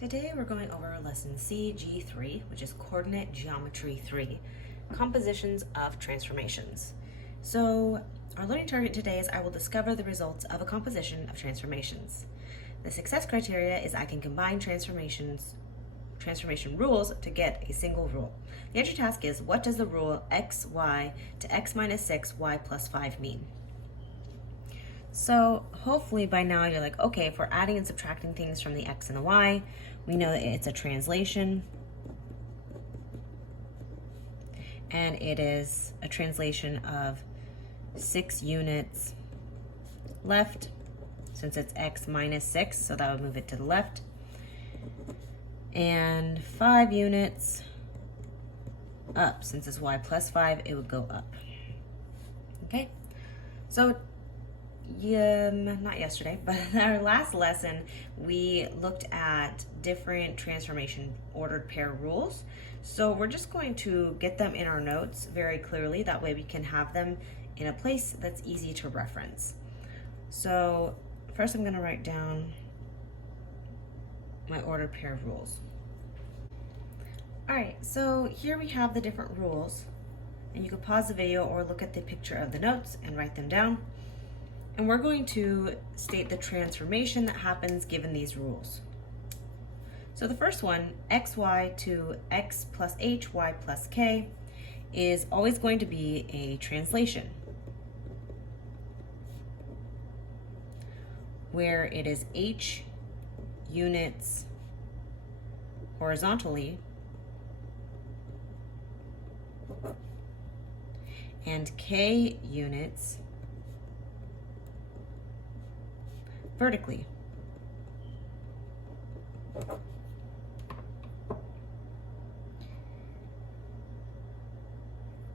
Today we're going over lesson CG3, which is Coordinate Geometry 3, Compositions of Transformations. So our learning target today is I will discover the results of a composition of transformations. The success criteria is I can combine transformation rules to get a single rule. The entry task is, what does the rule xy to x minus 6 y plus 5 mean? So hopefully by now you're like, okay, if we're adding and subtracting things from the x and the y, we know that it's a translation. And it is a translation of 6 units left, since it's x minus 6, so that would move it to the left. And 5 units up, since it's y plus 5, it would go up. Okay, so not yesterday, but in our last lesson, we looked at different transformation ordered pair rules. So we're just going to get them in our notes very clearly. That way we can have them in a place that's easy to reference. So first I'm going to write down my ordered pair rules. All right, so here we have the different rules, and you can pause the video or look at the picture of the notes and write them down. And we're going to state the transformation that happens given these rules. So the first one, xy to x plus h, y plus k, is always going to be a translation, where it is h units horizontally and k units vertically.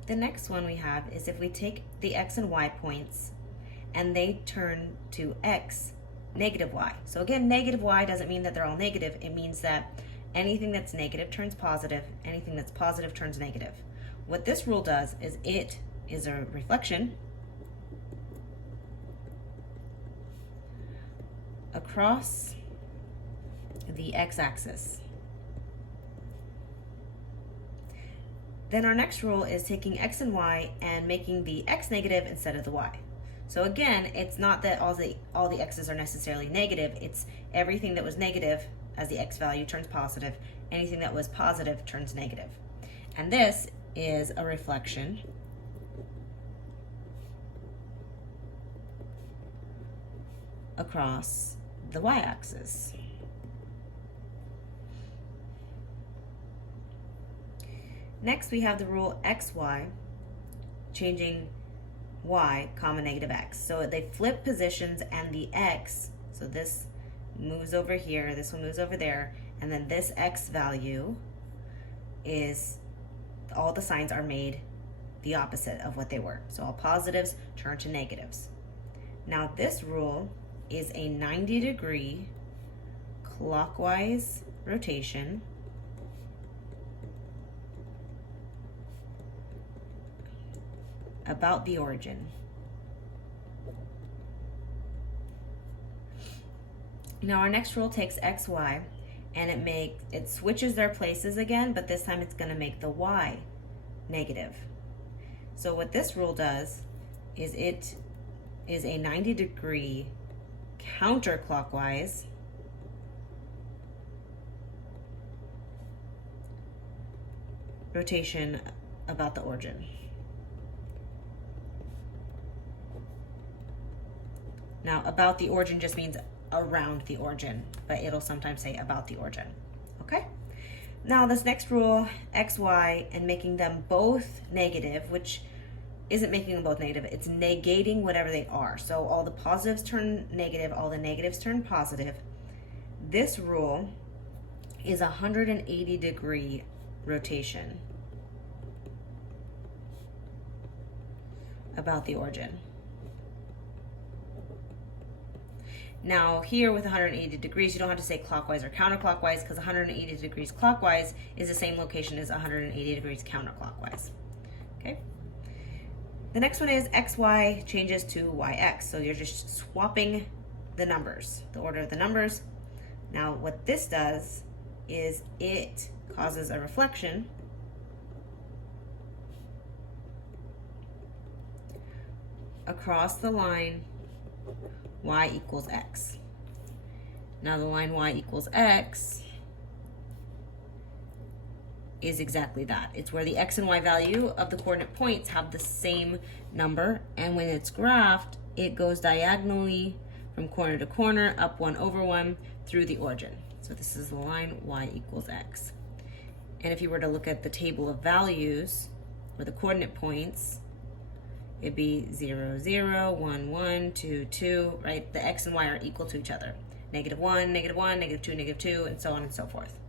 The next one we have is if we take the x and y points and they turn to x, negative y. So again, negative y doesn't mean that they're all negative. It means that anything that's negative turns positive, anything that's positive turns negative. What this rule does is it is a reflection across the x-axis. Then our next rule is taking x and y and making the x negative instead of the y. So again, it's not that all the x's are necessarily negative, it's everything that was negative as the x value turns positive, anything that was positive turns negative. And this is a reflection across the y-axis. Next, we have the rule xy, changing y, comma, negative x. So they flip positions and the x, so this moves over here, this one moves over there, and then this x value is, all the signs are made the opposite of what they were. So all positives turn to negatives. Now this rule is a 90-degree clockwise rotation about the origin. Now our next rule takes xy and it switches their places again, but this time it's going to make the y negative. So what this rule does is it is a 90-degree counterclockwise rotation about the origin. Now, about the origin just means around the origin, but it'll sometimes say about the origin. Okay? Now, this next rule, xy, and making them both negative, which isn't making them both negative, it's negating whatever they are. So all the positives turn negative, all the negatives turn positive. This rule is a 180-degree rotation about the origin. Now here with 180 degrees, you don't have to say clockwise or counterclockwise, because 180 degrees clockwise is the same location as 180 degrees counterclockwise. Okay. The next one is xy changes to yx. So you're just swapping the numbers, the order of the numbers. Now what this does is it causes a reflection across the line y equals x. Now the line y equals x is exactly that. It's where the x and y value of the coordinate points have the same number, and when it's graphed, it goes diagonally from corner to corner, up 1/1 through the origin. So this is the line y equals x. And if you were to look at the table of values, or the coordinate points, it'd be 0, 0, 1, 1, 2, 2, right? The x and y are equal to each other. -1, -1, -2, -2, and so on and so forth.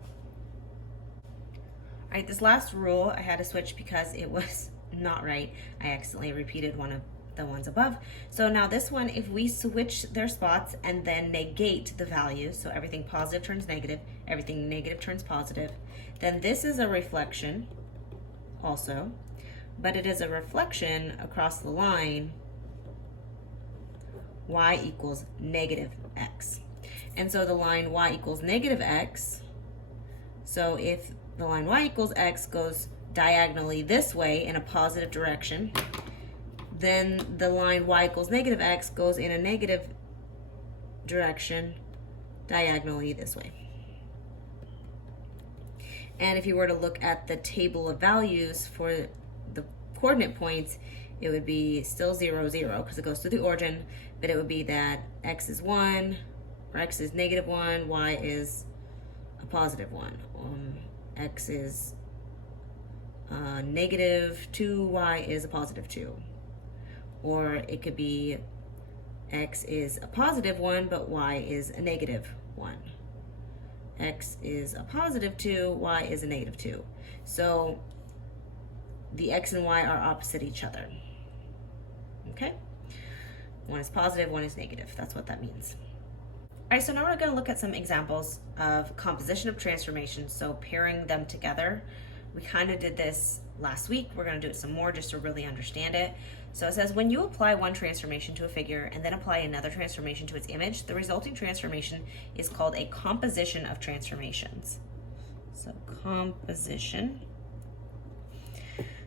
All right, this last rule I had to switch because it was not right. I accidentally repeated one of the ones above. So now this one, if we switch their spots and then negate the value, so everything positive turns negative, everything negative turns positive, then this is a reflection also, but it is a reflection across the line y equals -x. And so the line y equals -x, so if the line y equals x goes diagonally this way in a positive direction, then the line y equals -x goes in a negative direction diagonally this way. And if you were to look at the table of values for the coordinate points, it would be still 0, 0 because it goes to the origin, but it would be that x is 1, or x is -1, y is a +1. X is -2, y is a +2. Or it could be x is a +1, but y is a -1. X is a +2, y is a -2. So the x and y are opposite each other. Okay? One is positive, one is negative. That's what that means. All right, so now we're going to look at some examples of composition of transformations, so pairing them together. We kind of did this last week. We're going to do it some more just to really understand it. So it says, when you apply one transformation to a figure and then apply another transformation to its image, the resulting transformation is called a composition of transformations. So composition.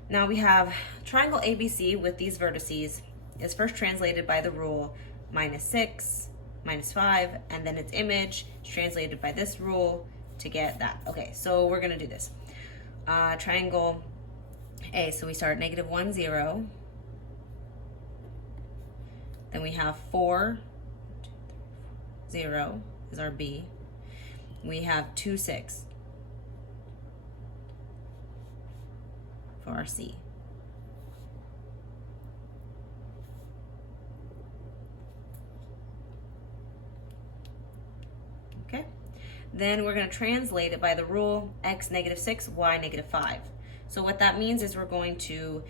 Now we have triangle ABC with these vertices is first translated by the rule -6, -5, and then its image is translated by this rule to get that. Okay, so we're going to do this. Triangle A, so we start -1, 0. Then we have 4, 0 is our B. We have 2, 6 for our C. Okay, then we're going to translate it by the rule x -6, y -5. So what that means is we're going to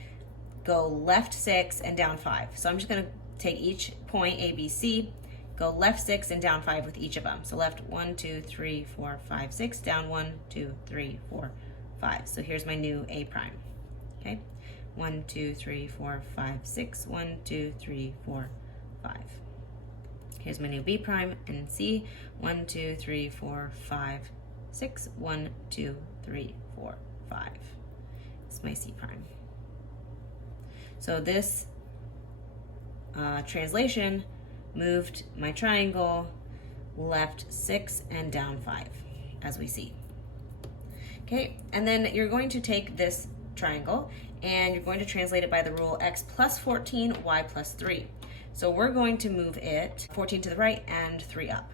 go left 6 and down 5. So I'm just going to take each point A, B, C, go left 6 and down 5 with each of them. So left 1, 2, 3, 4, 5, 6, down 1, 2, 3, 4, 5. So here's my new A prime. Okay, 1, 2, 3, 4, 5, 6, 1, 2, 3, 4, 5. Here's my new B prime and C. 1, 2, 3, 4, 5, 6. 1, 2, 3, 4, 5. It's my C prime. So this translation moved my triangle left 6 and down 5, as we see. Okay, and then you're going to take this triangle and you're going to translate it by the rule x plus 14, y plus 3. So we're going to move it 14 to the right and 3 up.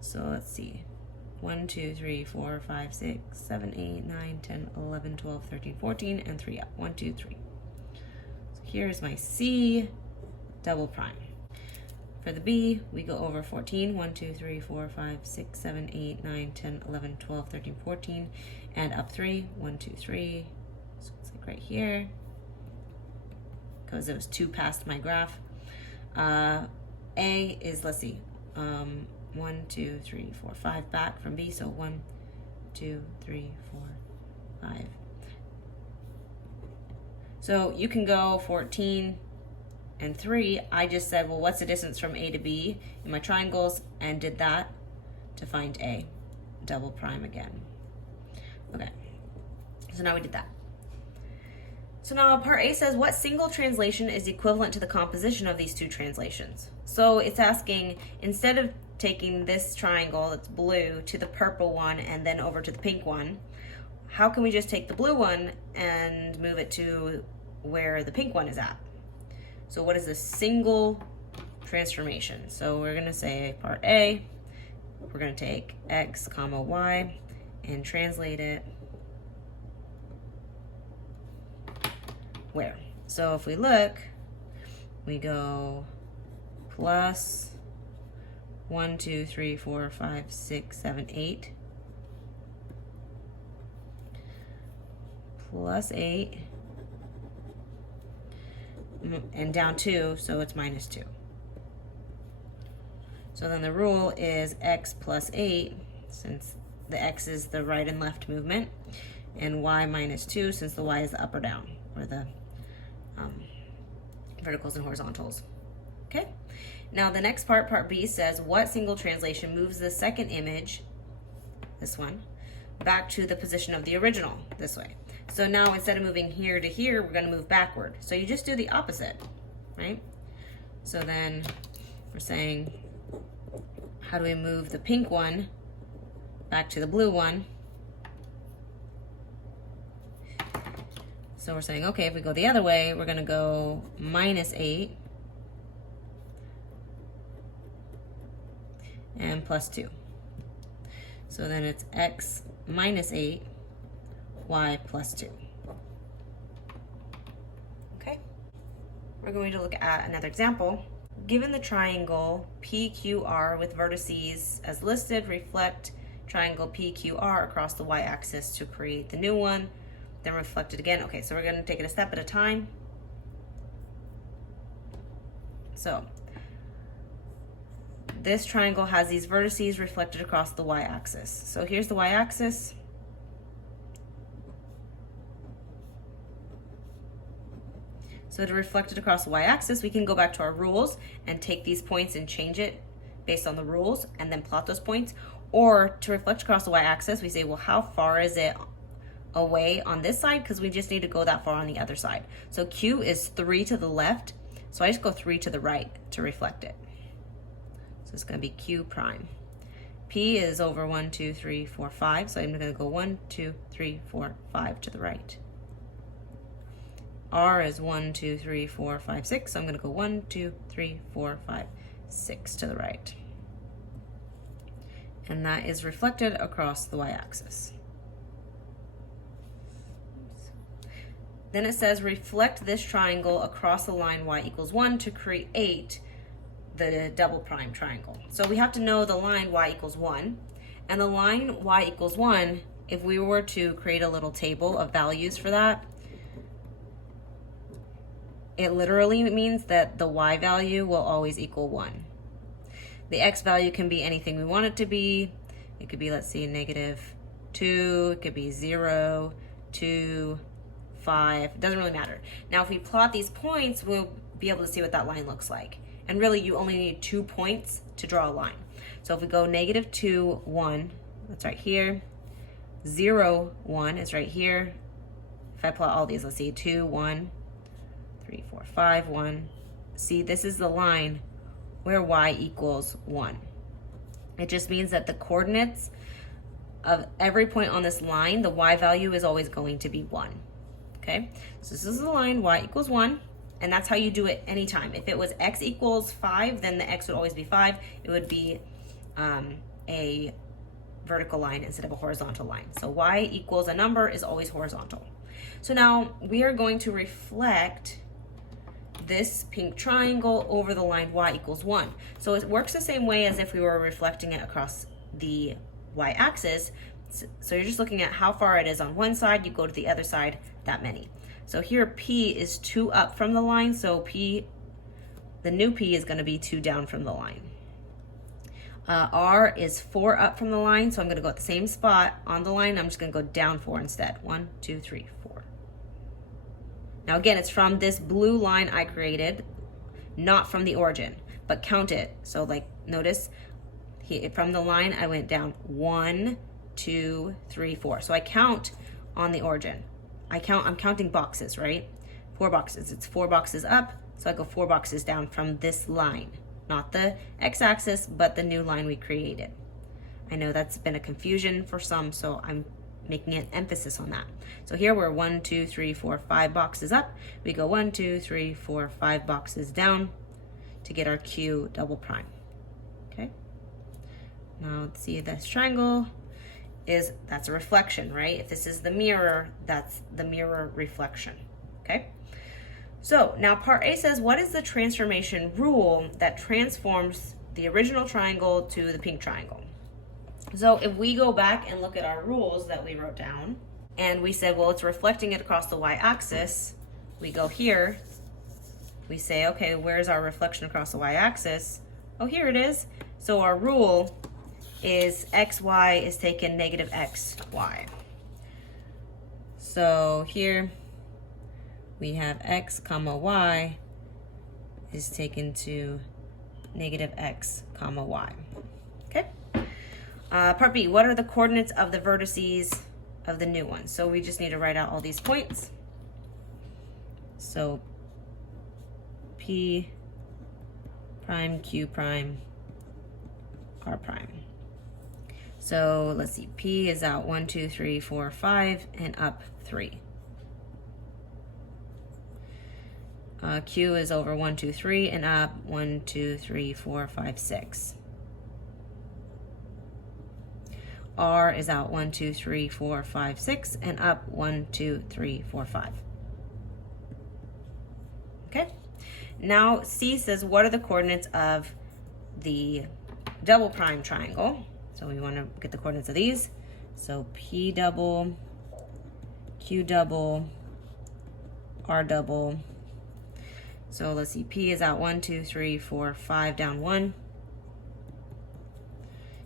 So let's see. 1, 2, 3, 4, 5, 6, 7, 8, 9, 10, 11, 12, 13, 14, and 3 up. 1, 2, 3. So here's my C double prime. For the B, we go over 14. 1, 2, 3, 4, 5, 6, 7, 8, 9, 10, 11, 12, 13, 14, and up 3. 1, 2, 3. So it's like right here, because it was 2 past my graph. A is, let's see, 1, 2, 3, 4, 5 back from B. So 1, 2, 3, 4, 5. So you can go 14 and 3. I just said, well, what's the distance from A to B in my triangles, and did that to find A. double prime again. Okay, so now we did that. So now part A says, what single translation is equivalent to the composition of these two translations? So it's asking, instead of taking this triangle that's blue to the purple one and then over to the pink one, how can we just take the blue one and move it to where the pink one is at? So what is the single transformation? So we're gonna say part A, we're gonna take x comma y and translate it where? So if we look, we go plus 1, 2, 3, 4, 5, 6, 7, 8. Plus 8. And down 2, so it's minus 2. So then the rule is x plus 8, since the x is the right and left movement, and y minus 2, since the y is the up or down, or the verticals and horizontals. Okay? Now the next part, part B, says what single translation moves the second image, this one, back to the position of the original, this way. So now instead of moving here to here, we're gonna move backward. So you just do the opposite, right? So then we're saying, how do we move the pink one back to the blue one? So we're saying, okay, if we go the other way, we're gonna go minus 8 and plus 2. So then it's x minus 8, y plus 2. Okay, we're going to look at another example. Given the triangle PQR with vertices as listed, reflect triangle PQR across the y-axis to create the new one, then reflect it again. Okay, so we're gonna take it a step at a time. So this triangle has these vertices reflected across the y-axis. So here's the y-axis. So to reflect it across the y-axis, we can go back to our rules and take these points and change it based on the rules and then plot those points. Or to reflect across the y-axis, we say, well, how far is it away on this side? Because we just need to go that far on the other side. So Q is 3 to the left, so I just go 3 to the right to reflect it. So it's going to be Q prime. P is over 1, 2, 3, 4, 5, so I'm going to go 1, 2, 3, 4, 5 to the right. R is 1, 2, 3, 4, 5, 6, so I'm going to go 1, 2, 3, 4, 5, 6 to the right. And that is reflected across the y-axis. Then it says reflect this triangle across the line y equals 1 to create the double prime triangle. So we have to know the line y equals 1. And the line y equals 1, if we were to create a little table of values for that, it literally means that the y value will always equal 1. The x value can be anything we want it to be. It could be, let's see, -2, it could be 0, 2, 5, it doesn't really matter. Now if we plot these points, we'll be able to see what that line looks like. And really you only need 2 points to draw a line. So if we go -2, 1, that's right here. 0, 1 is right here. If I plot all these, let's see, 2, 1, 3, 4, 5, 1. See, this is the line where y equals 1. It just means that the coordinates of every point on this line, the y value is always going to be 1. Okay, so this is the line y equals 1, and that's how you do it anytime. If it was x equals 5, then the x would always be 5. It would be a vertical line instead of a horizontal line. So y equals a number is always horizontal. So now we are going to reflect this pink triangle over the line y equals 1. So it works the same way as if we were reflecting it across the y-axis. So you're just looking at how far it is on one side, you go to the other side, that many. So here P is 2 up from the line, so P, the new P is going to be 2 down from the line. R is 4 up from the line, so I'm going to go at the same spot on the line. I'm just going to go down 4 instead. 1, 2, 3, 4. Now again, it's from this blue line I created, not from the origin, but count it. So like, notice from the line I went down 1, 2, 3, 4. So I count on the origin. I'm counting boxes, right? 4 boxes. It's 4 boxes up, so I go 4 boxes down from this line. Not the x-axis, but the new line we created. I know that's been a confusion for some, so I'm making an emphasis on that. So here we're 1, 2, 3, 4, 5 boxes up. We go 1, 2, 3, 4, 5 boxes down to get our Q double prime. Okay. Now let's see, this triangle that's a reflection, right? If this is the mirror, that's the mirror reflection. Okay. So now part A says, what is the transformation rule that transforms the original triangle to the pink triangle? So if we go back and look at our rules that we wrote down, and we said, well, it's reflecting it across the y-axis, we go here, we say, okay, where's our reflection across the y-axis? Oh, here it is. So our rule is xy is taken negative xy. So here we have x comma y is taken to negative x comma y. Okay. Part B, what are the coordinates of the vertices of the new one? So we just need to write out all these points. So P prime, Q prime, R prime. So let's see, P is out 1, 2, 3, 4, 5, and up 3. Q is over 1, 2, 3, and up 1, 2, 3, 4, 5, 6. R is out 1, 2, 3, 4, 5, 6, and up 1, 2, 3, 4, 5. Okay. Now C says, what are the coordinates of the double prime triangle? So we want to get the coordinates of these. So P double, Q double, R double. So let's see, P is out 1, 2, 3, 4, 5, down 1.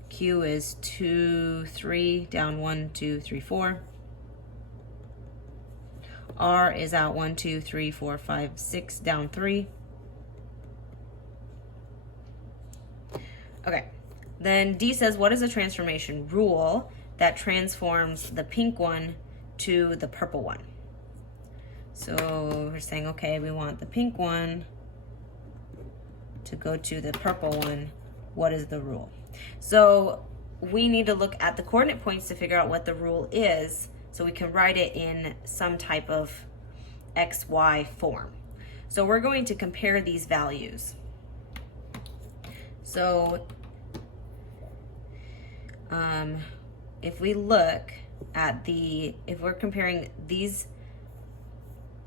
Q is 2, 3, down 1, 2, 3, 4. R is out 1, 2, 3, 4, 5, 6, down 3. Okay, then D says, what is the transformation rule that transforms the pink one to the purple one? So we're saying, okay, we want the pink one to go to the purple one. What is the rule? So we need to look at the coordinate points to figure out what the rule is, so we can write it in some type of XY form. So we're going to compare these values. So if we look at if we're comparing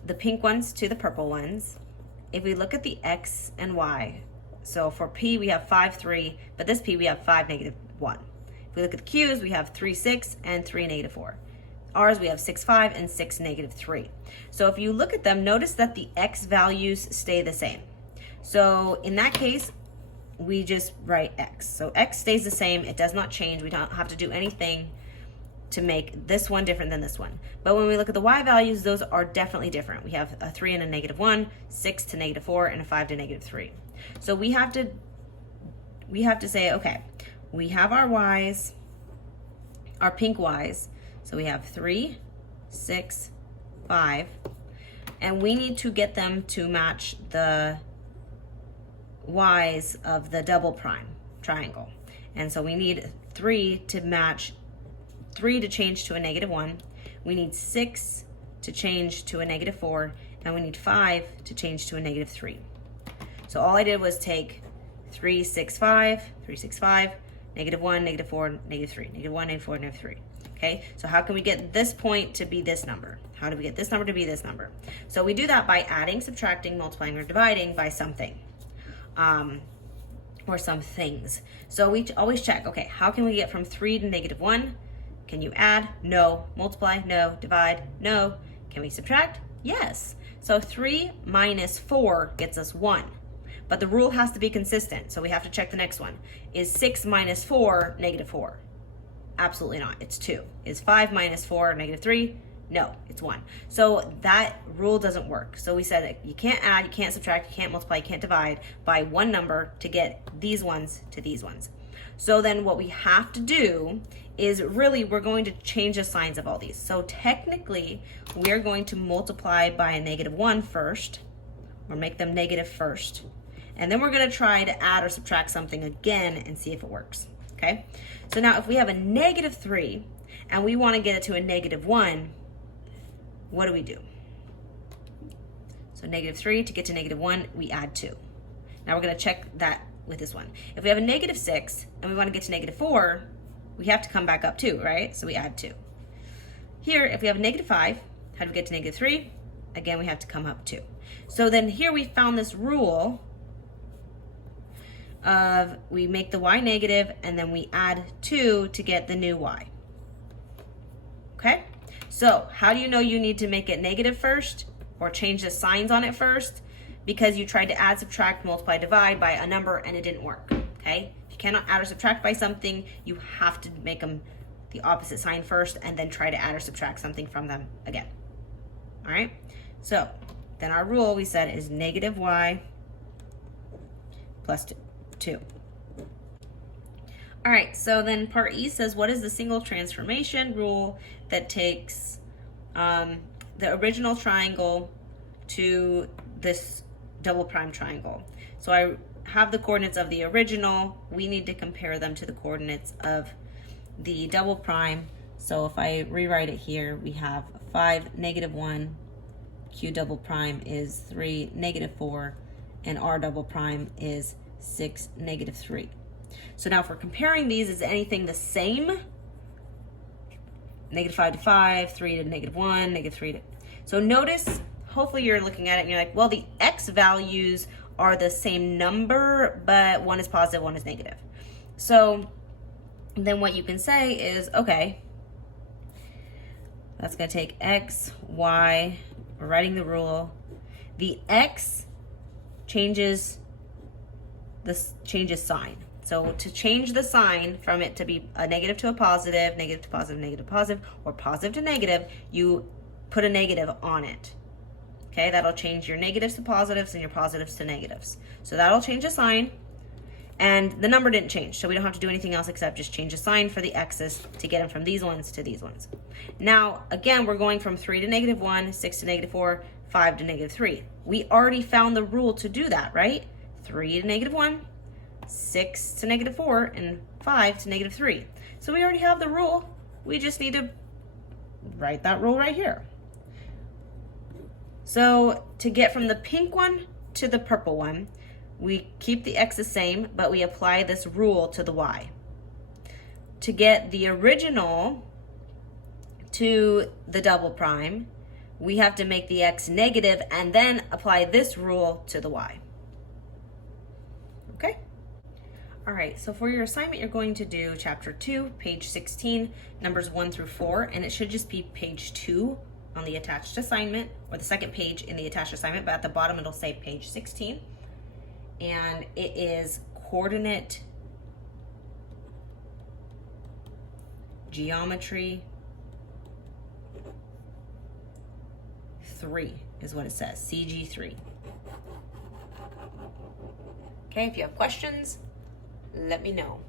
the pink ones to the purple ones, if we look at the X and Y, so for P we have 5, 3, but this P we have 5, negative 1. If we look at the Q's, we have 3, 6, and 3, negative 4. R's, we have 6, 5, and 6, negative 3. So if you look at them, notice that the X values stay the same. So in that case, we just write X. So X stays the same, it does not change. We don't have to do anything to make this one different than this one. But when we look at the Y values, those are definitely different. We have a 3 and a negative 1, 6 to negative 4, and a 5 to negative 3. So we have to say, okay, we have our Y's, our pink Y's. So we have 3, 6, 5, and we need to get them to match the Y's of the double prime triangle. And so we need 3 to match 3 to change to a negative 1. We need 6 to change to a negative 4, and we need 5 to change to a negative 3. So all I did was take 3, 6, 5, 3, 6, 5, negative 1, negative 4, negative 3, negative 1, negative 4, negative 3. Okay, so how can we get this point to be this number? How do we get this number to be this number? So we do that by adding, subtracting, multiplying, or dividing by something. Or some things. So we always check, okay, how can we get from 3 to negative 1? Can you add? No. Multiply? No. Divide? No. Can we subtract? Yes. So 3 minus 4 gets us 1. But the rule has to be consistent, so we have to check the next one. Is 6 minus 4 negative 4? Absolutely not. It's 2. Is 5 minus 4 negative 3? No, it's 1. So that rule doesn't work. So we said you can't add, you can't subtract, you can't multiply, you can't divide by one number to get these ones to these ones. So then what we have to do is really we're going to change the signs of all these. So technically, we're going to multiply by a -1 first, or make them negative first. And then we're going to try to add or subtract something again and see if it works. Okay? So now if we have a -3 and we want to get it to a -1, what do? So -3, to get to -1, we add 2. Now we're going to check that with this one. If we have a -6 and we want to get to -4, we have to come back up 2, right? So we add 2. Here, if we have a -5, how do we get to -3? Again, we have to come up 2. So then here we found this rule of we make the y negative and then we add 2 to get the new y. Okay? So how do you know you need to make it negative first or change the signs on it first? Because you tried to add, subtract, multiply, divide by a number and it didn't work. Okay? If you cannot add or subtract by something, you have to make them the opposite sign first and then try to add or subtract something from them again. All right? So then our rule we said is -y plus 2. All right, so then part E says, what is the single transformation rule that takes the original triangle to this double prime triangle? So I have the coordinates of the original. We need to compare them to the coordinates of the double prime. So if I rewrite it here, we have 5, -1, Q double prime is 3, -4, and R double prime is 6, -3. So now if we're comparing these, is anything the same? -5 to 5, 3 to -1, -3 to... So notice, hopefully you're looking at it and you're like, well, the X values are the same number, but one is positive, one is negative. So then what you can say is, okay, that's gonna take X, Y, we're writing the rule. The X changes sign. So to change the sign from it to be a negative to a positive, negative to positive, negative to positive, or positive to negative, you put a negative on it. Okay, that'll change your negatives to positives and your positives to negatives. So that'll change the sign, and the number didn't change, so we don't have to do anything else except just change the sign for the X's to get them from these ones to these ones. Now, again, we're going from 3 to -1, 6 to -4, 5 to -3. We already found the rule to do that, right? 3 to -1, 6 to -4, and 5 to -3. So we already have the rule. We just need to write that rule right here. So to get from the pink one to the purple one, we keep the X the same, but we apply this rule to the Y. To get the original to the double prime, we have to make the X negative and then apply this rule to the Y. Okay? All right, so for your assignment, you're going to do chapter 2, page 16, numbers 1 through 4, and it should just be page 2 on the attached assignment, or the second page in the attached assignment, but at the bottom it'll say page 16. And it is coordinate geometry 3 is what it says, CG3. Okay, if you have questions, let me know.